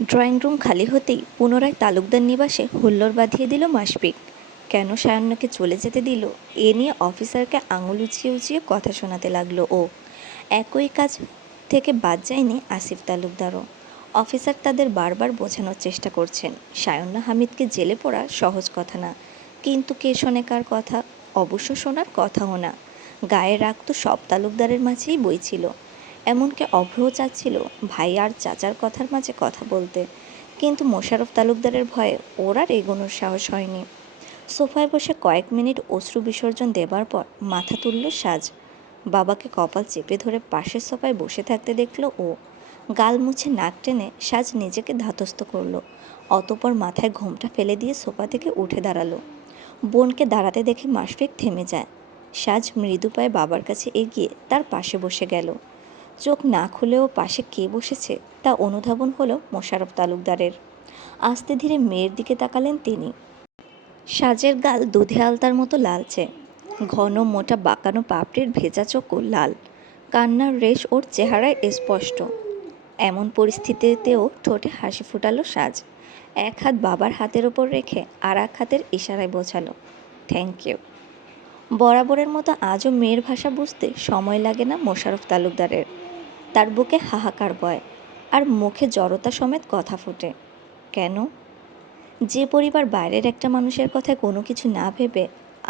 Drawing room খালি হতেই পুনরায় তালুকদার নিবাসে হুল্লোড় বাঁধিয়ে দিল মাশফিক। কেন সায়ন্যাকে চলে যেতে দিল, এ নিয়ে অফিসারকে আঙুল উঁচিয়ে উঁচিয়ে কথা শোনাতে লাগলো ও। একই কাজ থেকে বাদ যায়নি আসিফ তালুকদারও। অফিসার তাদের বারবার বোঝানোর চেষ্টা করছেন, সায়ন্যা হামিদকে জেলে পড়া সহজ কথা না, কিন্তু কে শোনে কার কথা? অবশ্য শোনার কথাও না। গায়ে রাগ তো সব তালুকদারের মাঝেই বইছিল। এমনকি অভ্রও চাচ্ছিল ভাই আর চাচার কথার মাঝে কথা বলতে, কিন্তু মোশাররফ তালুকদারের ভয়ে ওর আর এগোনোর সাহস হয়নি। সোফায় বসে কয়েক মিনিট অশ্রু বিসর্জন দেবার পর মাথা তুলল সাজ। বাবাকে কপাল চেপে ধরে পাশের সোফায় বসে থাকতে দেখল ও। গাল মুছে নাক টেনে সাজ নিজেকে ধাতস্থ করলো। অতপর মাথায় ঘোমটা ফেলে দিয়ে সোফা থেকে উঠে দাঁড়ালো। বোনকে দাঁড়াতে দেখে মাশফিক থেমে যায়। সাজ মৃদু পায়ে বাবার কাছে এগিয়ে তার পাশে বসে গেল। চোখ না খুলেও পাশে কে বসেছে তা অনুধাবন হলো মোশাররফ তালুকদারের। আস্তে ধীরে মেয়ের দিকে তাকালেন তিনি। সাজের গাল দুধে আলতার মতো লালচে, ঘন মোটা বাঁকানো পাপড়ির ভেজা চোখও লাল। কান্নার রেশ ওর চেহারায় স্পষ্ট। এমন পরিস্থিতিতেও ঠোঁটে হাসি ফুটালো সাজ। এক হাত বাবার হাতের ওপর রেখে আর এক হাতের ইশারায় বোঝালো, থ্যাংক ইউ। বরাবরের মতো আজও মেয়ের ভাষা বুঝতে সময় লাগে না মোশাররফ তালুকদারের। তার বুকে হাহাকার বয়, আর মুখে জড়তা সমেত কথা ফোটে। কেন? যে পরিবার বাইরের একটা মানুষের কথায় কোনো কিছু না ভেবে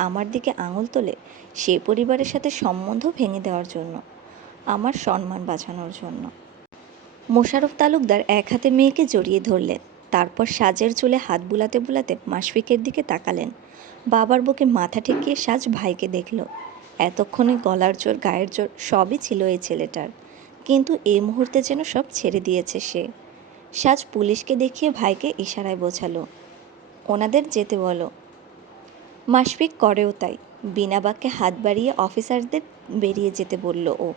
আমার দিকে আঙুল তোলে, সে পরিবারের সাথে সম্বন্ধ ভেঙে দেওয়ার জন্য, আমার সম্মান বাঁচানোর জন্য। মোশাররফ তালুকদার এক হাতে মেয়েকে জড়িয়ে ধরলেন, তারপর সাজের চুলে হাত বুলাতে বুলাতে মাশফিকের দিকে তাকালেন। বাবার বুকে মাথা ঠেকিয়ে সাজ ভাইকে দেখল। এতক্ষণে গলার জোর, গায়ের জোর সবই ছিল এই ছেলেটার, কিন্তু এই মুহূর্তে যেন সব ছেড়ে দিয়েছে সে। সাজ পুলিশকে দেখিয়ে ভাইকে ইশারায় বোঝালো, ওনাদের যেতে বলো। মাশফিক করেও তাই। বিনা বাক্যে হাত বাড়িয়ে অফিসারদের বেরিয়ে যেতে বলল ও।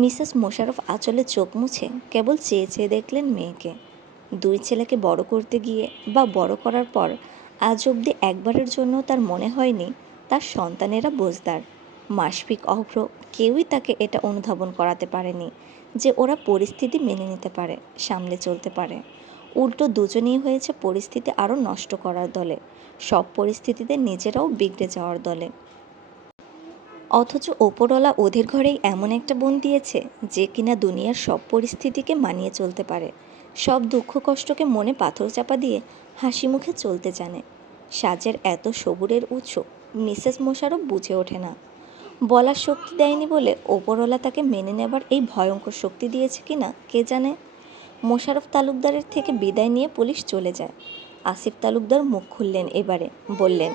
মিসেস মোশাররফ আঁচলে চোখ মুছে কেবল চেয়ে চেয়ে দেখলেন মেয়েকে। দুই ছেলেকে বড় করতে গিয়ে বা বড় করার পর আজ অবধি একবারের জন্য তার মনে হয়নি তার সন্তানেরা বোঝদার। মাশফিক, অভ্র কেউই তাকে এটা অনুধাবন করাতে পারেনি যে ওরা পরিস্থিতি মেনে নিতে পারে, সামলে চলতে পারে। উল্টো দুজনেই হয়েছে পরিস্থিতি আরও নষ্ট করার দলে, সব পরিস্থিতিতে নিজেরাও বিগড়ে যাওয়ার দলে। অথচ ওপরওয়ালা ওদের ঘরেই এমন একটা বোন দিয়েছে যে কিনা দুনিয়ার সব পরিস্থিতিকে মানিয়ে চলতে পারে, সব দুঃখ কষ্টকে মনে পাথর চাপা দিয়ে হাসি মুখে চলতে জানে। সাজের এত সবুরের উৎস মিসেস মোশাররফ বুঝে ওঠে না। বলার শক্তি দেয়নি বলে ওপরওয়ালা তাকে মেনে নেবার এই ভয়ঙ্কর শক্তি দিয়েছে কিনা কে জানে। মোশাররফ তালুকদারের থেকে বিদায় নিয়ে পুলিশ চলে যায়। আসিফ তালুকদার মুখ খুললেন এবারে, বললেন,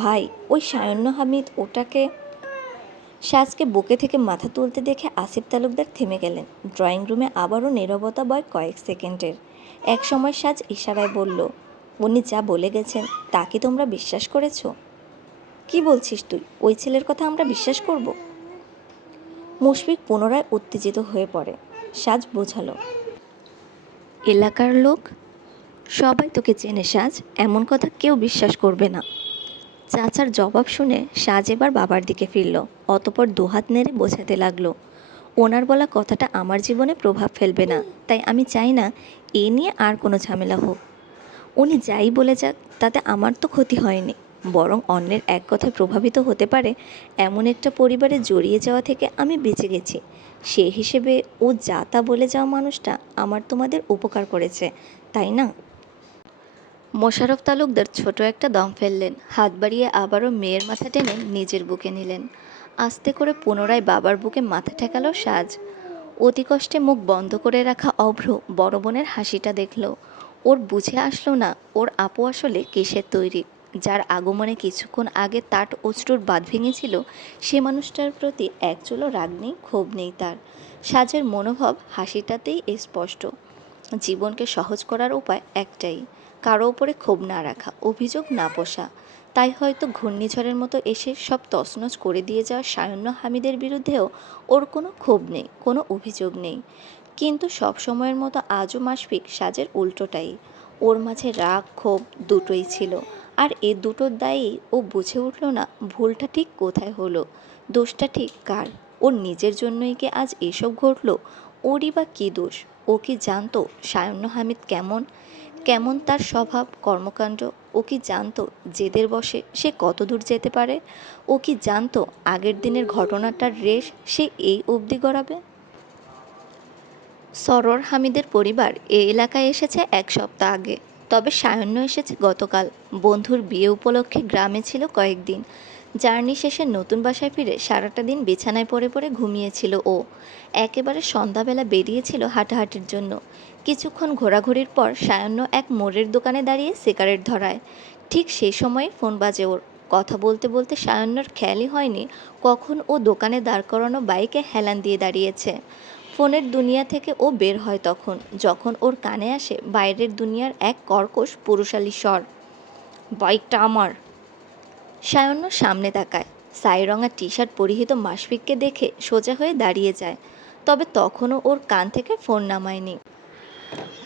ভাই ওই সায়ন্য হামিদ ওটাকে। সাজকে বুকে থেকে মাথা তুলতে দেখে আসিফ তালুকদার থেমে গেলেন। ড্রয়িং রুমে আবারও নীরবতা বয় কয়েক সেকেন্ডের। এক সময় সাজ ইশারায় বলল, উনি যা বলে গেছেন তা কি তোমরা বিশ্বাস করেছ? কি বলছিস তুই? ওই ছেলের কথা আমরা বিশ্বাস করব? মুশফিক পুনরায় উত্তেজিত হয়ে পড়ে। সাজ বোঝালো, এলাকার লোক সবাই তোকে চেনে সাজ, এমন কথা কেউ বিশ্বাস করবে না। চাচার জবাব শুনে সাজ এবার বাবার দিকে ফিরল। অতপর দুহাত নেড়ে বোঝাতে লাগলো, ওনার বলা কথাটা আমার জীবনে প্রভাব ফেলবে না, তাই আমি চাই না এ নিয়ে আর কোনো ঝামেলা হোক। উনি যাই বলে যাক, তাতে আমার তো ক্ষতি হয়নি, বরং অন্যের এক কথায় প্রভাবিত হতে পারে এমন একটা পরিবারে জড়িয়ে যাওয়া থেকে আমি বেঁচে গেছি। সে হিসেবে ও যা তা বলে যাওয়া মানুষটা আমার তোমাদের উপকার করেছে, তাই না? মোশাররফ তালুকদার ছোট একটা দম ফেললেন, হাত বাড়িয়ে আবারও মেয়ের মাথা টেনে নিজের বুকে নিলেন। আস্তে করে পুনরায় বাবার বুকে মাথা ঠেকালো সাজ। অতি কষ্টে মুখ বন্ধ করে রাখা অভ্র বড় বোনের হাসিটা দেখল। ওর বুঝে আসলো না ওর আপু আসলে কিসের তৈরি। যার আগমনে কিছুক্ষণ আগে তার অশ্রুর বাঁধ ভেঙেছিল, সে মানুষটার প্রতি এক চুলো রাগ নেই, ক্ষোভ নেই তার। সাজের মনোভাব হাসিটাতেই স্পষ্ট। জীবনকে সহজ করার উপায় একটাই, কারো ওপরে ক্ষোভ না রাখা, অভিযোগ না পোষা। তাই হয়তো ঘূর্ণিঝড়ের মতো এসে সব তছনছ করে দিয়ে যাওয়া সায়ন্য হামিদের বিরুদ্ধেও ওর কোনো ক্ষোভ নেই, কোনো অভিযোগ নেই। কিন্তু সব সময়ের মতো আজও মাশফিক সাজের উল্টোটাই। ওর মাঝে রাগ, ক্ষোভ দুটোই ছিল। আর এ দুটোর দায়েই ও বুঝে উঠল না ভুলটা ঠিক কোথায় হলো, দোষটা ঠিক কার। ওর নিজের জন্যই কি আজ এসব ঘটল? ওরই বা কী দোষ? ও কি জানতো সায়ন্য হামিদ কেমন, কেমন তার স্বভাব কর্মকাণ্ড? ও কি জানতো জেদের বশে সে কত দূর যেতে পারে? ও কি জানতো আগের দিনের ঘটনাটার রেশ সে এই অবধি গড়াবে? সরোয়ার হামিদের পরিবার এ এলাকায় এসেছে 1 সপ্তাহ আগে, তবে সায়ন্য এসেছে গতকাল। বন্ধুর বিয়ে উপলক্ষে গ্রামে ছিল কয়েকদিন। জার্নি শেষে নতুন বাসায় ফিরে সারাটা দিন বিছানায় পড়ে পড়ে ঘুমিয়েছিল ও। একেবারে সন্ধ্যাবেলা বেরিয়েছিল হাঁটাহাঁটির জন্য। কিছুক্ষণ ঘোরাঘুরির পর সায়ন্য এক মোড়ের দোকানে দাঁড়িয়ে সিগারেট ধরায়। ঠিক সেই সময়ে ফোন বাজে ওর। কথা বলতে বলতে সায়ন্যর খেয়ালই হয়নি কখন ও দোকানে দাঁড় করানো বাইকে হেলান দিয়ে দাঁড়িয়েছে। ফোনের দুনিয়া থেকে ও বের হয় তখন, যখন ওর কানে আসে বাইরের দুনিয়ার এক কর্কশ পুরুষালী স্বর, বাইকটা আমার। সায়ন্য সামনে তাকায়। ছাই রঙা টি শার্ট পরিহিত মাশফিককে দেখে সোজা হয়ে দাঁড়িয়ে যায়, তবে তখনও ওর কান থেকে ফোন নামায়নি।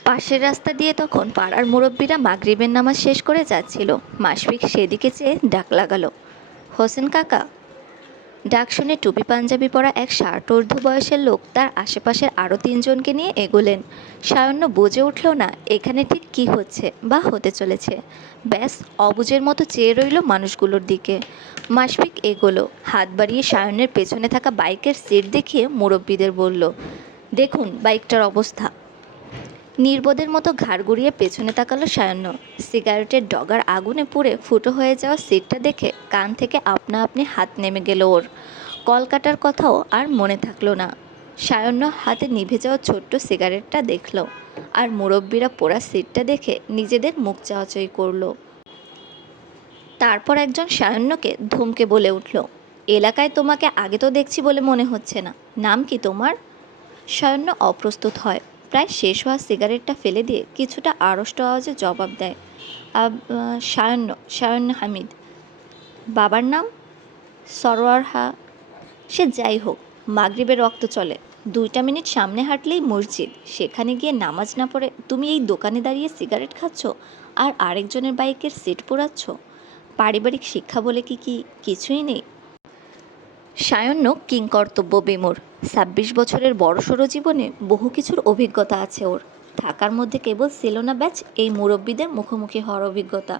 পাশের রাস্তা দিয়ে তখন পাড়ার মুরব্বীরা মাগরিবের নামাজ শেষ করে যাচ্ছিল। মাশফিক সেদিকে চেয়ে ডাক লাগালো, হোসেন কাকা। ডাক শুনে টুপি পাঞ্জাবি পরা এক ষাটোর্ধ্ব বয়সের লোক তার আশেপাশের আরও 3জনকে নিয়ে এগোলেন। সায়ন্য বুঝে উঠল না এখানে ঠিক কী হচ্ছে বা হতে চলেছে। ব্যাস অবুঝের মতো চেয়ে রইল মানুষগুলোর দিকে। মাশফিক এগোলো, হাত বাড়িয়ে সায়নের পেছনে থাকা বাইকের সিট দেখিয়ে মুরব্বীদের বলল, দেখুন বাইকটার অবস্থা। নির্বোধের মতো ঘাড় ঘুরিয়ে পেছনে তাকালো সায়ন্য। সিগারেটের ডগার আগুনে পুড়ে ফুটো হয়ে যাওয়া সিটটা দেখে কান থেকে আপনা আপনি হাত নেমে গেল ওর। কলকাটার কথাও আর মনে থাকলো না। সায়ন্য হাতে নিভে যাওয়া ছোট্ট সিগারেটটা দেখল, আর মুরব্বীরা পোড়া সিটটা দেখে নিজেদের মুখ চাওয়াচাই করলো। তারপর একজন সায়ন্যকে ধমকে বলে উঠল, এলাকায় তোমাকে আগে তো দেখছি বলে মনে হচ্ছে না, নাম কি তোমার? সায়ন্য অপ্রস্তুত হয়, প্রায় শেষ হওয়া সিগারেটটা ফেলে দিয়ে কিছুটা আড়ষ্ট আওয়াজে জবাব দেয়, সায়ন্য, সায়ন্য হামিদ। বাবার নাম? সরোয়ার সে যাই হোক, মাগরিবের রক্ত চলে। 2টা মিনিট সামনে হাঁটলেই মসজিদ, সেখানে গিয়ে নামাজ না পড়ে তুমি এই দোকানে দাঁড়িয়ে সিগারেট খাচ্ছ আর আরেকজনের বাইকের সিট পোড়াচ্ছ। পারিবারিক শিক্ষা বলে কি কিছুই নেই? সায়ন্য কিংকর্তব্য বিমূঢ়। 26 বছরের বড়সড় জীবনে বহু কিছুর অভিজ্ঞতা আছে ওর। থাকার মধ্যে কেবল ছিল না ব্যাচ এই মুরব্বীদের মুখোমুখি হওয়ার অভিজ্ঞতা,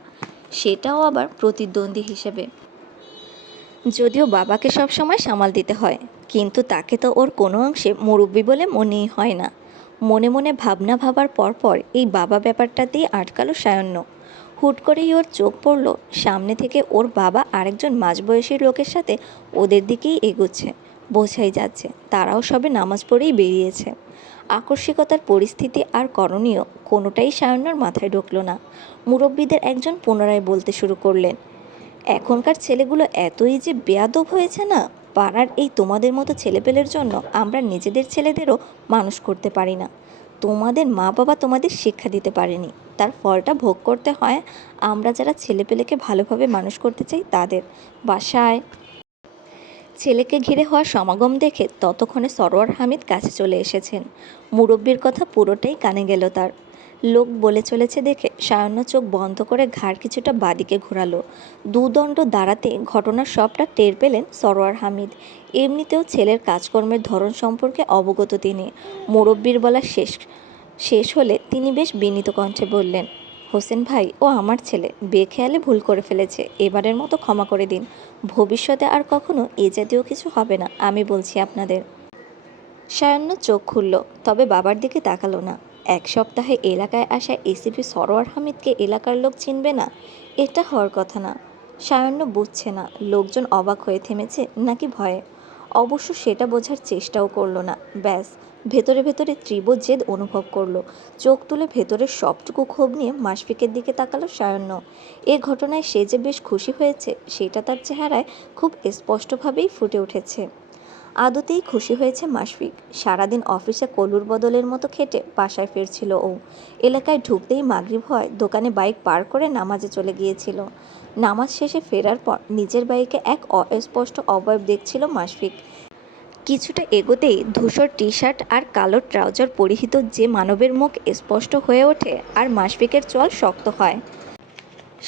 সেটাও আবার প্রতিদ্বন্দ্বী হিসেবে। যদিও বাবাকে সবসময় সামাল দিতে হয়, কিন্তু তাকে তো ওর কোনো অংশে মুরব্বী বলে মনেই হয় না। মনে মনে ভাবনা ভাবার পরপর এই বাবা ব্যাপারটাতেই আটকালো সায়ন্য। হুট করেই ওর চোখ পড়ল সামনে থেকে ওর বাবা আরেকজন মাঝবয়সী লোকের সাথে ওদের দিকেই এগোচ্ছে। বোঝাই যাচ্ছে তারাও সবে নামাজ পড়েই বেরিয়েছে। আকস্মিকতার পরিস্থিতি আর করণীয় কোনোটাই সায়ন্যর মাথায় ঢুকল না। মুরব্বীদের একজন পুনরায় বলতে শুরু করলেন, এখনকার ছেলেগুলো এতই যে বেয়াদব হয়েছে না, পাড়ার এই তোমাদের মতো ছেলেপেলের জন্য আমরা নিজেদের ছেলেদেরও মানুষ করতে পারি না। তোমাদের মা বাবা তোমাদের শিক্ষা দিতে পারেনি, তার ফলটা ভোগ করতে হয় আমরা যারা ছেলেপেলেকে ভালোভাবে মানুষ করতে চাই তাদের। বাসায় ছেলেকে ঘিরে হওয়া সমাগম দেখে ততক্ষণে সরোয়ার হামিদ কাছে চলে এসেছেন। মুরব্বির কথা পুরোটাই কানে গেল তার। লোক বলে চলেছে দেখে সায়ন্য চোখ বন্ধ করে ঘাড় কিছুটা বাদিকে ঘোরালো। দুদণ্ড দাঁড়াতে ঘটনার সবটা টের পেলেন সরোয়ার হামিদ। এমনিতেও ছেলের কাজকর্মের ধরন সম্পর্কে অবগত তিনি। মুরব্বির বলা শেষ হলে তিনি বেশ বিনীত কণ্ঠে বললেন, হোসেন ভাই, ও আমার ছেলে, বেখেয়ালে ভুল করে ফেলেছে, এবারের মতো ক্ষমা করে দিন। ভবিষ্যতে আর কখনো এ জাতীয় কিছু হবে না, আমি বলছি আপনাদের। সায়ন্য চোখ খুলল, তবে বাবার দিকে তাকালো না। 1 সপ্তাহে এলাকায় আসা এসিপি সরোয়ার হামিদকে এলাকার লোক চিনবে না, এটা হওয়ার কথা না। সায়ন্য বুঝছে না লোকজন অবাক হয়ে থেমেছে নাকি ভয়ে। অবশ্য সেটা বোঝার চেষ্টাও করলো না। ব্যাস ভেতরে ভেতরে তীব্র জেদ অনুভব করলো। চোখ তুলে ভেতরের সবটুকু ক্ষোভ নিয়ে মাশফিকের দিকে তাকালো সায়ন্য। এ ঘটনায় সে যে বেশ খুশি হয়েছে সেটা তার চেহারায় খুব স্পষ্টভাবেই ফুটে উঠেছে। আদতেই খুশি হয়েছে মাশফিক। সারাদিন অফিসে কলুর বদলের মতো খেটে বাসায় ফিরছিল ও। এলাকায় ঢুকতেই মাগরিব হয় দোকানে বাইক পার করে নামাজে চলে গিয়েছিল। নামাজ শেষে ফেরার পর নিজের বাইকে এক অস্পষ্ট অবয়ব দেখছিল মাশফিক। কিছুটা এগোতেই ধূসর টি শার্ট আর কালো ট্রাউজার পরিহিত যে মানবের মুখ স্পষ্ট হয়ে ওঠে আর মাশফিকের চোয়াল শক্ত হয়।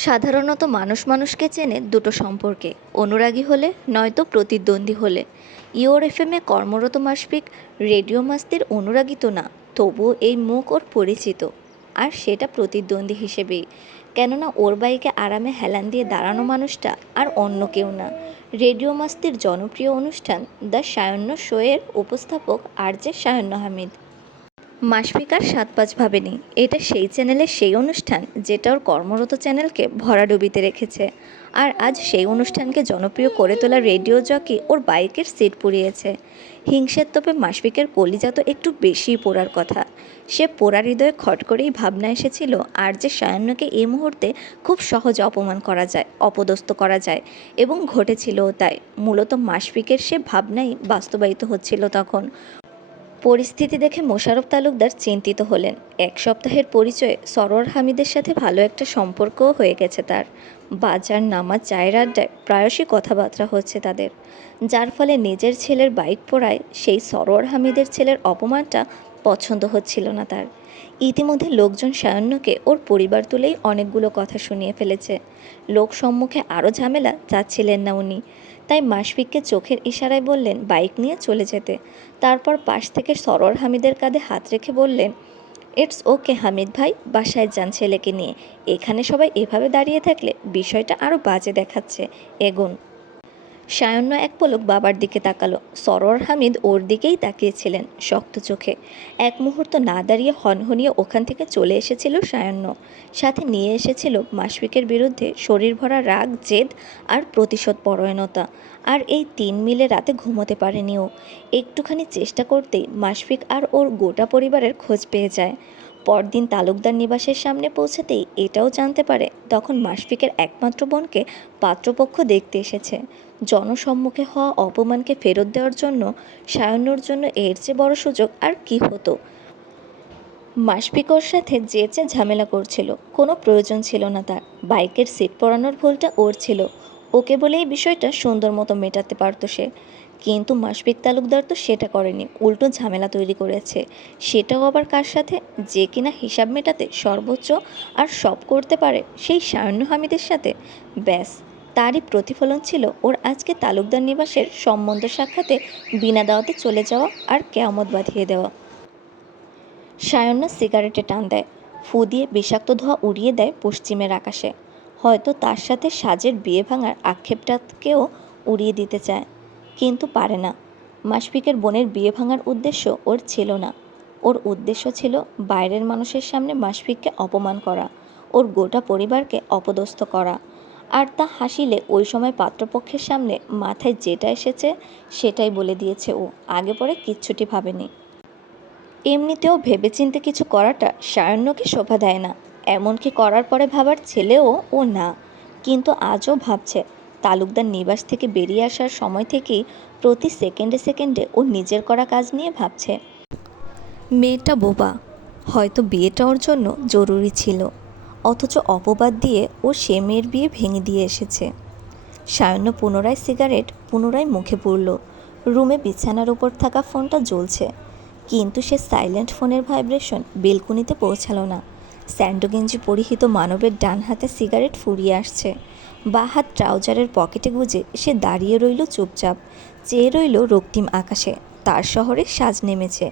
সাধারণত মানুষ মানুষকে চেনে দুটো সম্পর্কে, অনুরাগী হলে নয়তো প্রতিদ্বন্দ্বী হলে। ইওর এফএমে কর্মরত মাশফিক রেডিও মাস্তির অনুরাগী তো না, তবুও এই মুখ ওর পরিচিত, আর সেটা প্রতিদ্বন্দ্বী হিসেবেই। কেননা ওর বাইকে আরামে হেলান দিয়ে দাঁড়ানো মানুষটা আর অন্য কেউ না, রেডিও মাস্তির জনপ্রিয় অনুষ্ঠান দ্য সায়ন্য শোয়ের উপস্থাপক আরজে সায়ন্য হামিদ। মাসফিক আর সাত পাঁচ ভাবেনি এটা সেই চ্যানেলের সেই অনুষ্ঠান যেটা ওর কর্মরত চ্যানেলকে ভরাডুবিতে রেখেছে। আর আজ সেই অনুষ্ঠানকে জনপ্রিয় করে তোলা রেডিও জকি ওর বাইকের সিট পুড়িয়েছে। হিংসের তোপে মাসফিকের কলিজা তো একটু বেশিই পোড়ার কথা। সে পোড়া হৃদয়ে খট করেই ভাবনা এসেছিল আর যে সায়ান্নকে এই মুহূর্তে খুব সহজে অপমান করা যায়, অপদস্থ করা যায়, এবং ঘটেছিলও তাই। মূলত মাসফিকের সে ভাবনাই বাস্তবায়িত হচ্ছিল তখন। পরিস্থিতি দেখে মোশাররফ তালুকদার চিন্তিত হলেন। এক সপ্তাহের পরিচয়ে সরোয়ার হামিদের সাথে ভালো একটা সম্পর্কও হয়ে গেছে তার। বাজার, নামাজ, চায়ের আড্ডায় প্রায়শই কথাবার্তা হচ্ছে তাদের, যার ফলে নিজের ছেলের বাইক পোড়ায় সেই সরোয়ার হামিদের ছেলের অপমানটা পছন্দ হচ্ছিল না তার। ইতিমধ্যে লোকজন সায়ন্যকে ওর পরিবার তুলেই অনেকগুলো কথা শুনিয়ে ফেলেছে। লোক সম্মুখে আরও ঝামেলা চাচ্ছিলেন না উনি, তাই মাশফিককে চোখের ইশারায় বললেন বাইক নিয়ে চলে যেতে। তারপর পাশ থেকে সরোয়ার হামিদের কাঁধে হাত রেখে বললেন, ইটস ওকে হামিদ ভাই, বাসায় যান ছেলেকে নিয়ে। এখানে সবাই এভাবে দাঁড়িয়ে থাকলে বিষয়টা আরও বাজে দেখাচ্ছে, এগোন। সায়ন্য এক পলক বাবার দিকে তাকালো। সরোয়ার হামিদ ওর দিকেই তাকিয়েছিলেন শক্ত চোখে। এক মুহূর্ত না দাঁড়িয়ে হনহনিয়ে ওখান থেকে চলে এসেছিল সায়ন্য। সাথে নিয়ে এসেছিল মাশফিকের বিরুদ্ধে শরীর ভরা রাগ, জেদ আর প্রতিশোধ পরায়ণতা। আর এই তিন মিলে রাতে ঘুমোতে পারেনি ও। একটুখানি চেষ্টা করতেই মাশফিক আর ওর গোটা পরিবারের খোঁজ পেয়ে যায়। পরদিন তালুকদার নিবাসের সামনে পৌঁছাতেই এটাও জানতে পারে তখন মাশফিকের একমাত্র বোনকে পাত্রপক্ষ দেখতে এসেছে। জনসম্মুখে হওয়া অপমানকে ফেরত দেওয়ার জন্য সায়ন্যর জন্য এর চেয়ে বড় সুযোগ আর কি হতো। মাশফিক ওর সাথে যে ঝামেলা করছিল কোনো প্রয়োজন ছিল না তার। বাইকের সিট পরানোর ভুলটা ওর ছিল, ওকে বলে এই বিষয়টা সুন্দর মতো মেটাতে পারত সে। কিন্তু মাশফিক তালুকদার তো সেটা করেনি, উল্টো ঝামেলা তৈরি করেছে। সেটাও আবার কার সাথে? যে কিনা হিসাব মেটাতে সর্বোচ্চ আর সব করতে পারে, সেই সায়ন্য হামিদের সাথে। ব্যাস, তারই প্রতিফলন ছিল ওর আজকে তালুকদার নিবাসের সম্বন্ধ সাক্ষাতে বিনা দাওয়াতে চলে যাওয়া আর কেয়ামত বাঁধিয়ে দেওয়া। সায়ন্য সিগারেটে টান দেয়, ফু দিয়ে বিষাক্ত ধোঁয়া উড়িয়ে দেয় পশ্চিমের আকাশে। হয়তো তার সাথে সাজের বিয়ে ভাঙার আক্ষেপটাকেও উড়িয়ে দিতে চায়, কিন্তু পারে না। মাশফিকের বোনের বিয়ে ভাঙার উদ্দেশ্য ওর ছিল না। ওর উদ্দেশ্য ছিল বাইরের মানুষের সামনে মাশফিককে অপমান করা, ওর গোটা পরিবারকে অপদস্থ করা। আর তা হাসিলে ওই সময় পাত্রপক্ষের সামনে মাথায় যেটা এসেছে সেটাই বলে দিয়েছে ও, আগে পরে কিচ্ছুটি ভাবেনি। এমনিতেও ভেবেচিন্তে কিছু করাটা সায়ন্যকে শোভা দেয় না, এমনকি করার পরে ভাবার ছেলেও ও না। কিন্তু আজও ভাবছে। তালুকদার নিবাস থেকে বেরিয়ে আসার সময় থেকেই প্রতি সেকেন্ডে সেকেন্ডে ও নিজের করা কাজ নিয়ে ভাবছে। মেয়েটা বোবা, হয়তো বিয়েটা ওর জন্য জরুরি ছিল, অথচ অপবাদ দিয়ে ও সে মেয়ের বিয়ে ভেঙে দিয়ে এসেছে। সায়ন্য পুনরায় সিগারেট পুনরায় মুখে পুরল। রুমে বিছানার উপর থাকা ফোনটা জ্বলছে, কিন্তু সে সাইলেন্ট ফোনের ভাইব্রেশন বেলকুনিতে পৌঁছালো না। স্যান্ডো গেঞ্জি পরিহিত মানবের ডান হাতে সিগারেট ফুরিয়ে আসছে। বাঁ হাত ট্রাউজারের পকেটে গুজে সে দাঁড়িয়ে রইল চুপচাপ, চেয়ে রইল রক্তিম আকাশে। তার শহরে সাজ নেমেছে,